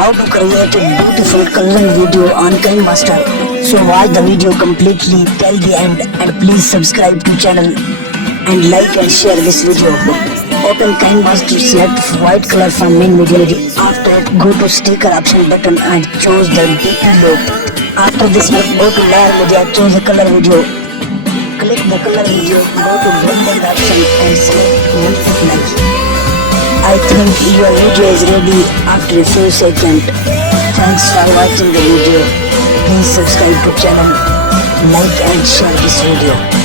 how to create a beautiful coloring video on Kinemaster. So watch the video completely till the end and please subscribe to channel and like and share this video. Open Kinemaster, select white color from main video. After it, go to sticker option button and choose the DP loop. After this, go to layer media, choose the color video. Click the color video, go to blending option and select multiply. I think your video is ready after a few seconds. Thanks for watching the video. Please subscribe to channel, like and share this video.